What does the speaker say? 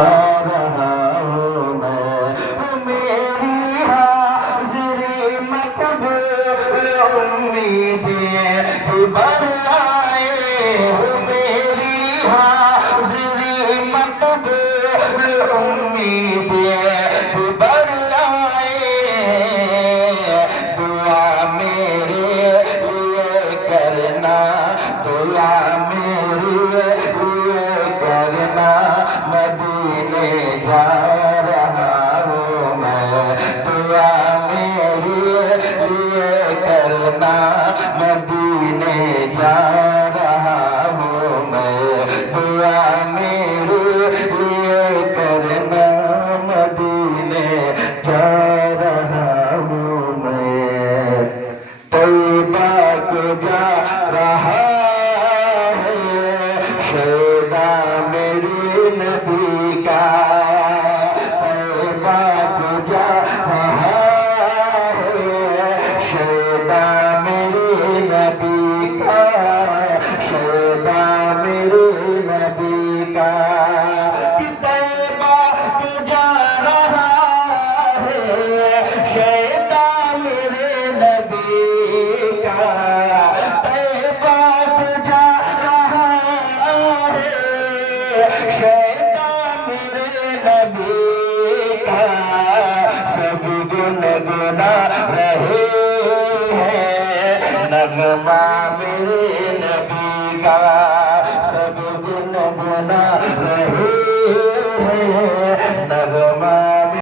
رہا ہوں میں میری حاضری مقبول امیدیں بر آئے میری حاضری مقبول امیدیں بر آئے دعا میرے لیے کرنا دعا میرے لیے کرنا مدینے جا رہا ہوں میں دعا میرے لیے کرنا مدینے جا رہا ہوں میں دعا میرے لیے کرنا مدینے جا رہا ہوں میں طیبہ کو جا رہا شیدا میرے نبی کا طیبہ کو جا رہا ہے شیدا میرے نبی کا شیدا میرے نبی کا طیبہ کو جا رہا ہے شیدا میرے نبی کا طیبہ کو جا شیطان میرے نبی کا سب گنگنا رہے ہیں نغمہ میرے